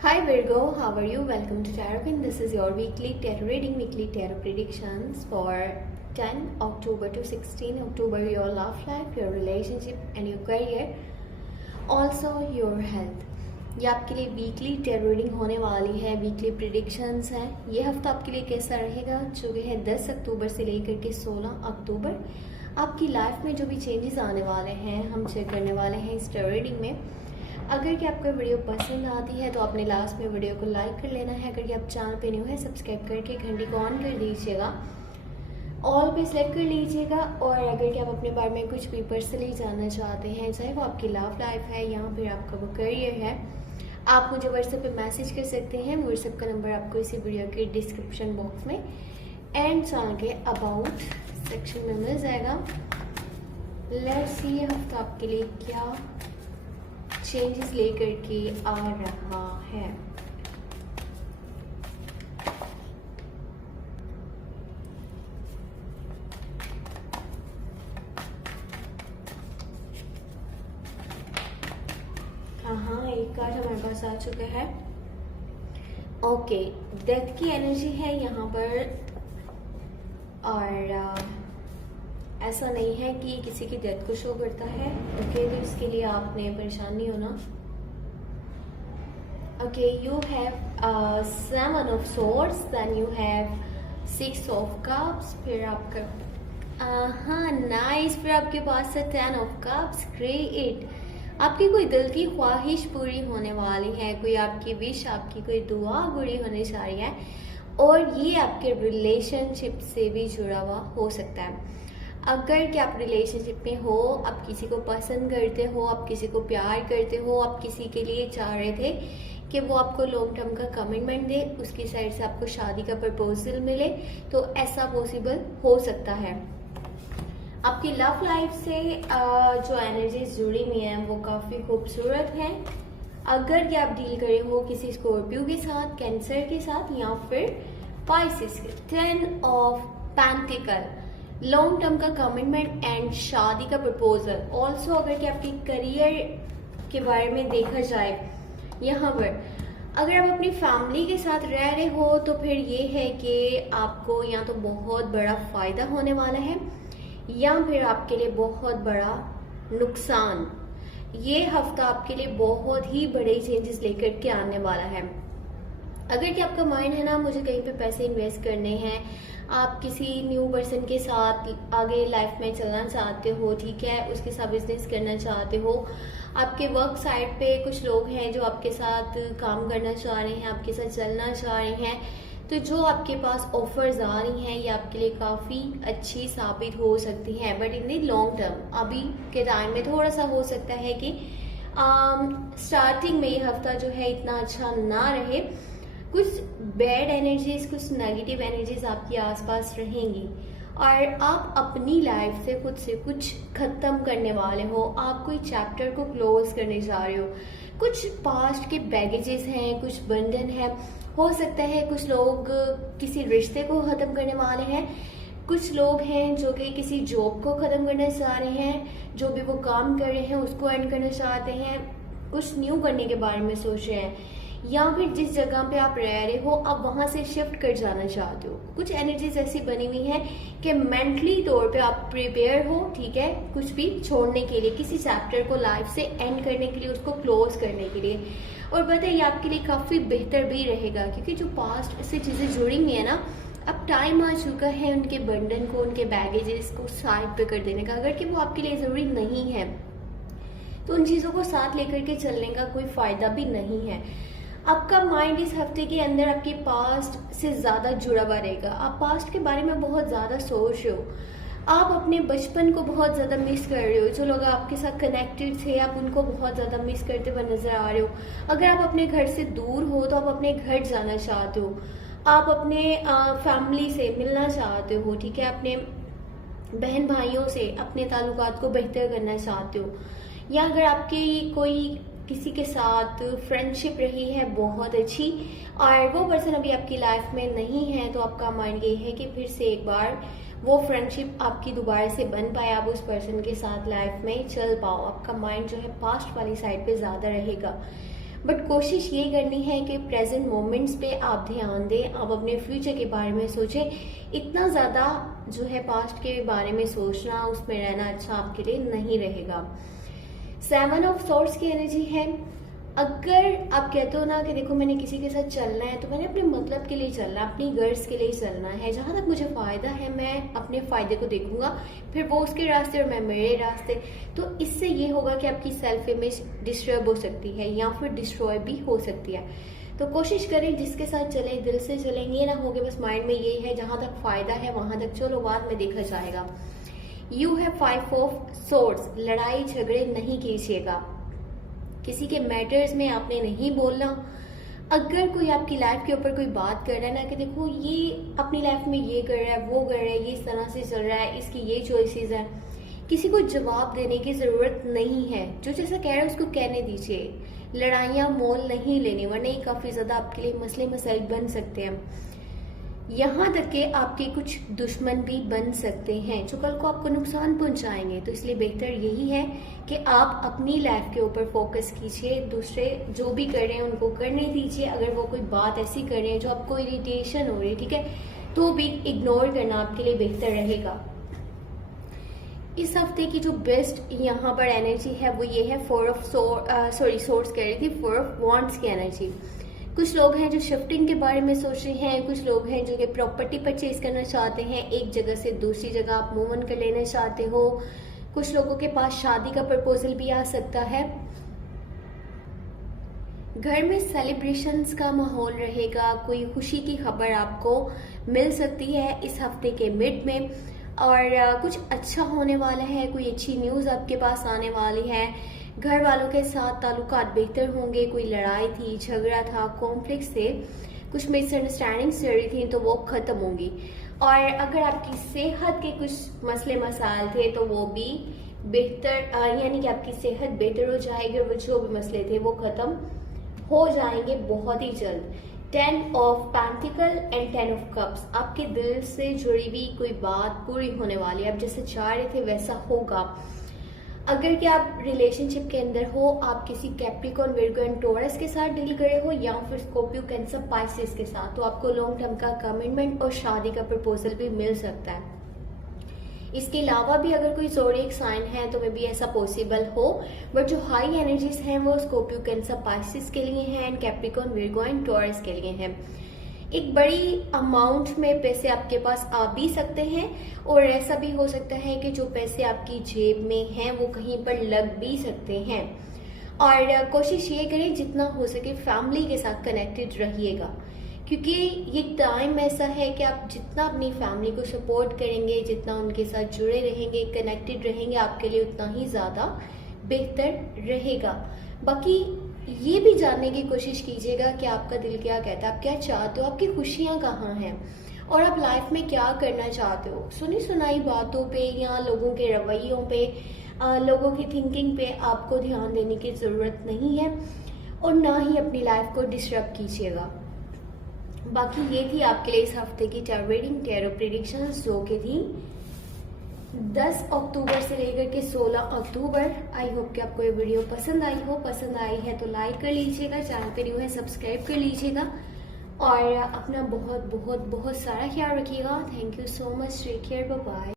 Hi Virgo, how are you? Welcome to Tarot. This is your weekly tarot reading, weekly tarot predictions for 10 October to 16 October. Your love life, your relationship and your career. Also your health. ये आपके लिए weekly tarot reading होने वाली है, weekly predictions हैं। ये हफ्ता आपके लिए कैसा रहेगा, जो कि है 10 अक्टूबर से लेकर के 16 अक्टूबर। आपकी लाइफ में जो भी चेंजेस आने वाले हैं हम चेक करने वाले हैं इस टेरो रीडिंग में। अगर कि आपको वीडियो पसंद आती है तो आपने लास्ट में वीडियो को लाइक कर लेना है। अगर कि आप चैनल पे न्यू है सब्सक्राइब करके घंटी को ऑन कर दीजिएगा, ऑल पे सेलेक्ट कर लीजिएगा। और अगर कि आप अपने बारे में कुछ भी पर्सनली जानना चाहते हैं, चाहे वो आपकी लव लाइफ है या फिर आपका वो करियर है, आप मुझे व्हाट्सएप पे मैसेज कर सकते हैं। व्हाट्सएप का नंबर आपको इसी वीडियो के डिस्क्रिप्शन बॉक्स में एंड चैनल के अबाउट सेक्शन में मिल जाएगा। लेट्स सी हफ्ता आपके लिए क्या चेंजेस लेकर के आ रहा है। हाँ, एक कार्ड हमारे पास आ चुका है। ओके, डेथ की एनर्जी है यहाँ पर। और ऐसा नहीं है कि किसी की डेथ को शो करता है। ओके, तो इसके लिए आपने परेशान नहीं होना। Okay, you have 7 of swords, then you have 6 of cups, फिर आपका हाँ नाइस, फिर आपके पास है 10 ऑफ कप्स। ग्रेट, आपकी कोई दिल की ख्वाहिश पूरी होने वाली है, कोई आपकी विश, आपकी कोई दुआ पूरी होने जा रही है। और ये आपके रिलेशनशिप से भी जुड़ा हुआ हो सकता है। अगर कि आप रिलेशनशिप में हो, आप किसी को पसंद करते हो, आप किसी को प्यार करते हो, आप किसी के लिए चाह रहे थे कि वो आपको लॉन्ग टर्म का कमिटमेंट दे, उसकी साइड से आपको शादी का प्रपोजल मिले, तो ऐसा पॉसिबल हो सकता है। आपकी लव लाइफ से जो एनर्जीज जुड़ी हुई हैं वो काफ़ी खूबसूरत हैं। अगर कि आप डील करे हो किसी स्कॉर्पियो के साथ, कैंसर के साथ या फिर पाइसेस के। 10 ऑफ पेंटिकल, लॉन्ग टर्म का कमिटमेंट एंड शादी का प्रपोजल। ऑल्सो अगर कि आपके करियर के बारे में देखा जाए, यहाँ पर अगर आप अपनी फैमिली के साथ रह रहे हो तो फिर ये है कि आपको या तो बहुत बड़ा फायदा होने वाला है या फिर आपके लिए बहुत बड़ा नुकसान। ये हफ्ता आपके लिए बहुत ही बड़े चेंजेस लेकर के आने वाला है। अगर कि आपका माइंड है ना मुझे कहीं पे पैसे इन्वेस्ट करने हैं, आप किसी न्यू पर्सन के साथ आगे लाइफ में चलना चाहते हो, ठीक है, उसके साथ बिजनेस करना चाहते हो, आपके वर्क साइड पे कुछ लोग हैं जो आपके साथ काम करना चाह रहे हैं, आपके साथ चलना चाह रहे हैं, तो जो आपके पास ऑफर्स आ रही हैं ये आपके लिए काफ़ी अच्छी साबित हो सकती हैं। But in the long term अभी के टाइम में थोड़ा सा हो सकता है कि स्टार्टिंग में ये हफ्ता जो है इतना अच्छा ना रहे। कुछ बैड एनर्जीज, कुछ नेगेटिव एनर्जीज आपके आसपास रहेंगी और आप अपनी लाइफ से कुछ खत्म करने वाले हो। आप कोई चैप्टर को क्लोज करने जा रहे हो। कुछ पास्ट के बैगेजेस हैं, कुछ बंधन है। हो सकता है कुछ लोग किसी रिश्ते को ख़त्म करने वाले हैं, कुछ लोग हैं जो कि किसी जॉब को ख़त्म करना चाह रहे हैं, जो भी वो काम कर रहे हैं उसको एंड करना चाहते हैं, कुछ न्यू करने के बारे में सोच रहे हैं, या फिर जिस जगह पे आप रह रहे हो आप वहाँ से शिफ्ट कर जाना चाहते हो। कुछ एनर्जीज ऐसी बनी हुई हैं कि मेंटली तौर पे आप प्रिपेयर हो, ठीक है, कुछ भी छोड़ने के लिए, किसी चैप्टर को लाइफ से एंड करने के लिए, उसको क्लोज करने के लिए। और बताइए आपके लिए काफ़ी बेहतर भी रहेगा क्योंकि जो पास्ट से चीज़ें जुड़ी हुई है ना, अब टाइम आ चुका है उनके बंधन को, उनके बैगेजेस को साइड पे कर देने का। अगर कि वो आपके लिए ज़रूरी नहीं है तो उन चीज़ों को साथ लेकर के चलने का कोई फ़ायदा भी नहीं है। आपका माइंड इस हफ्ते के अंदर आपके पास्ट से ज़्यादा जुड़ा हुआ रहेगा। आप पास्ट के बारे में बहुत ज़्यादा सोच रहे हो, आप अपने बचपन को बहुत ज़्यादा मिस कर रहे हो। जो लोग आपके साथ कनेक्टेड थे आप उनको बहुत ज़्यादा मिस करते हुए नज़र आ रहे हो। अगर आप अपने घर से दूर हो तो आप अपने घर जाना चाहते हो, आप अपने फैमिली से मिलना चाहते हो, ठीक है, अपने बहन भाइयों से अपने ताल्लुकात को बेहतर करना चाहते हो, या अगर आपकी कोई किसी के साथ फ्रेंडशिप रही है बहुत अच्छी और वो पर्सन अभी आपकी लाइफ में नहीं है, तो आपका माइंड ये है कि फिर से एक बार वो फ्रेंडशिप आपकी दोबारा से बन पाए, आप उस पर्सन के साथ लाइफ में चल पाओ। आपका माइंड जो है पास्ट वाली साइड पे ज़्यादा रहेगा। बट कोशिश ये करनी है कि प्रेजेंट मोमेंट्स पे आप ध्यान दें, आप अपने फ्यूचर के बारे में सोचें। इतना ज़्यादा जो है पास्ट के बारे में सोचना, उसमें रहना अच्छा आपके लिए नहीं रहेगा। 7 ऑफ सॉर्ड्स की एनर्जी है। अगर आप कहते हो ना कि देखो मैंने किसी के साथ चलना है तो मैंने अपने मतलब के लिए चलना है, अपनी गर्ल्स के लिए चलना है, जहाँ तक मुझे फ़ायदा है मैं अपने फ़ायदे को देखूंगा, फिर वो उसके रास्ते और मैं मेरे रास्ते। तो इससे ये होगा कि आपकी सेल्फ इमेज डिस्टर्ब हो सकती है या फिर डिस्ट्रॉय भी हो सकती है। तो कोशिश करें जिसके साथ चलें दिल से चलें, ये ना हो कि बस माइंड में यही है जहाँ तक फ़ायदा है वहाँ तक चलो, बाद में देखा जाएगा। You have 5 of swords. लड़ाई झगड़े नहीं कीजिएगा, किसी के मैटर्स में आपने नहीं बोलना। अगर कोई आपकी लाइफ के ऊपर कोई बात कर रहा है ना कि देखो ये अपनी लाइफ में ये कर रहा है, वो कर रहा है, ये इस तरह से चल रहा है, इसकी ये चॉइसेस हैं, किसी को जवाब देने की ज़रूरत नहीं है। जो जैसा कह रहा है उसको कहने दीजिए। लड़ाइयाँ मोल नहीं लेनी, वरना ये काफ़ी ज़्यादा आपके लिए मसले मसाइल बन सकते हैं। यहाँ तक कि आपके कुछ दुश्मन भी बन सकते हैं जो कल को आपको नुकसान पहुंचाएंगे। तो इसलिए बेहतर यही है कि आप अपनी लाइफ के ऊपर फोकस कीजिए, दूसरे जो भी कर रहे हैं उनको करने दीजिए। अगर वो कोई बात ऐसी कर रहे हैं जो आपको इरिटेशन हो रही है, ठीक है, तो भी इग्नोर करना आपके लिए बेहतर रहेगा। इस हफ्ते की जो बेस्ट यहाँ पर एनर्जी है वो ये है 4 ऑफ सोर्ड्स कह रही थी, 4 ऑफ वॉन्ड्स की एनर्जी। कुछ लोग हैं जो शिफ्टिंग के बारे में सोच रहे हैं, कुछ लोग हैं जो कि प्रॉपर्टी परचेज करना चाहते हैं, एक जगह से दूसरी जगह आप मूव ऑन कर लेना चाहते हो। कुछ लोगों के पास शादी का प्रपोजल भी आ सकता है। घर में सेलिब्रेशंस का माहौल रहेगा, कोई खुशी की खबर आपको मिल सकती है इस हफ्ते के मिड में, और कुछ अच्छा होने वाला है, कोई अच्छी न्यूज़ आपके पास आने वाली है। घर वालों के साथ ताल्लुकात बेहतर होंगे, कोई लड़ाई थी, झगड़ा था, कॉन्फ्लिक्ट थे, कुछ मिसअंडरस्टैंडिंग्स चल रही थी तो वो ख़त्म होंगी। और अगर आपकी सेहत के कुछ मसले मसाइल थे तो वो भी बेहतर, यानी कि आपकी सेहत बेहतर हो जाएगी और वो जो भी मसले थे वो ख़त्म हो जाएंगे बहुत ही जल्द। 10 of pentacle and 10 of cups. आपके दिल से जुड़ी हुई कोई बात पूरी होने वाली है, आप जैसे चाह रहे थे वैसा होगा। अगर कि आप रिलेशनशिप के अंदर हो, आप किसी कैप्रिकॉर्न, विर्गो एंड टॉरस के साथ डील करे हो या फिर स्कॉर्पियो, कैंसर, पाइसेस के साथ, तो आपको लॉन्ग टर्म का कमिटमेंट और शादी का प्रपोजल भी मिल सकता है। इसके अलावा भी अगर कोई ज़ोडिएक साइन है तो मे भी ऐसा पॉसिबल हो, बट जो हाई एनर्जीज हैं वो स्कॉर्पियो, कैंसर, पाइसेस के लिए हैं and Capricorn, Virgo and taurus के लिए हैं। एक बड़ी अमाउंट में पैसे आपके पास आ भी सकते हैं और ऐसा भी हो सकता है कि जो पैसे आपकी जेब में हैं वो कहीं पर लग भी सकते हैं। और कोशिश ये करें जितना हो सके फैमिली के साथ कनेक्टेड रहिएगा, क्योंकि ये टाइम ऐसा है कि आप जितना अपनी फैमिली को सपोर्ट करेंगे, जितना उनके साथ जुड़े रहेंगे, कनेक्टेड रहेंगे, आपके लिए उतना ही ज़्यादा बेहतर रहेगा। बाकी ये भी जानने की कोशिश कीजिएगा कि आपका दिल क्या कहता है, आप क्या चाहते हो, आपकी खुशियाँ कहाँ हैं और आप लाइफ में क्या करना चाहते हो। सुनी सुनाई बातों पे या लोगों के रवैयों पे, लोगों की थिंकिंग पे आपको ध्यान देने की ज़रूरत नहीं है और ना ही अपनी लाइफ को डिस्टर्ब कीजिएगा। बाकी ये थी आपके लिए इस हफ्ते की टैरो रीडिंग, टैरो प्रेडिक्शंस, जो कि थी 10 अक्टूबर से लेकर के 16 अक्टूबर। आई होप कि आपको ये वीडियो पसंद आई हो। पसंद आई है तो लाइक कर लीजिएगा, चैनल पे न्यू है सब्सक्राइब कर लीजिएगा और अपना बहुत बहुत बहुत सारा ख्याल रखिएगा। Thank you so much, take care, bye bye.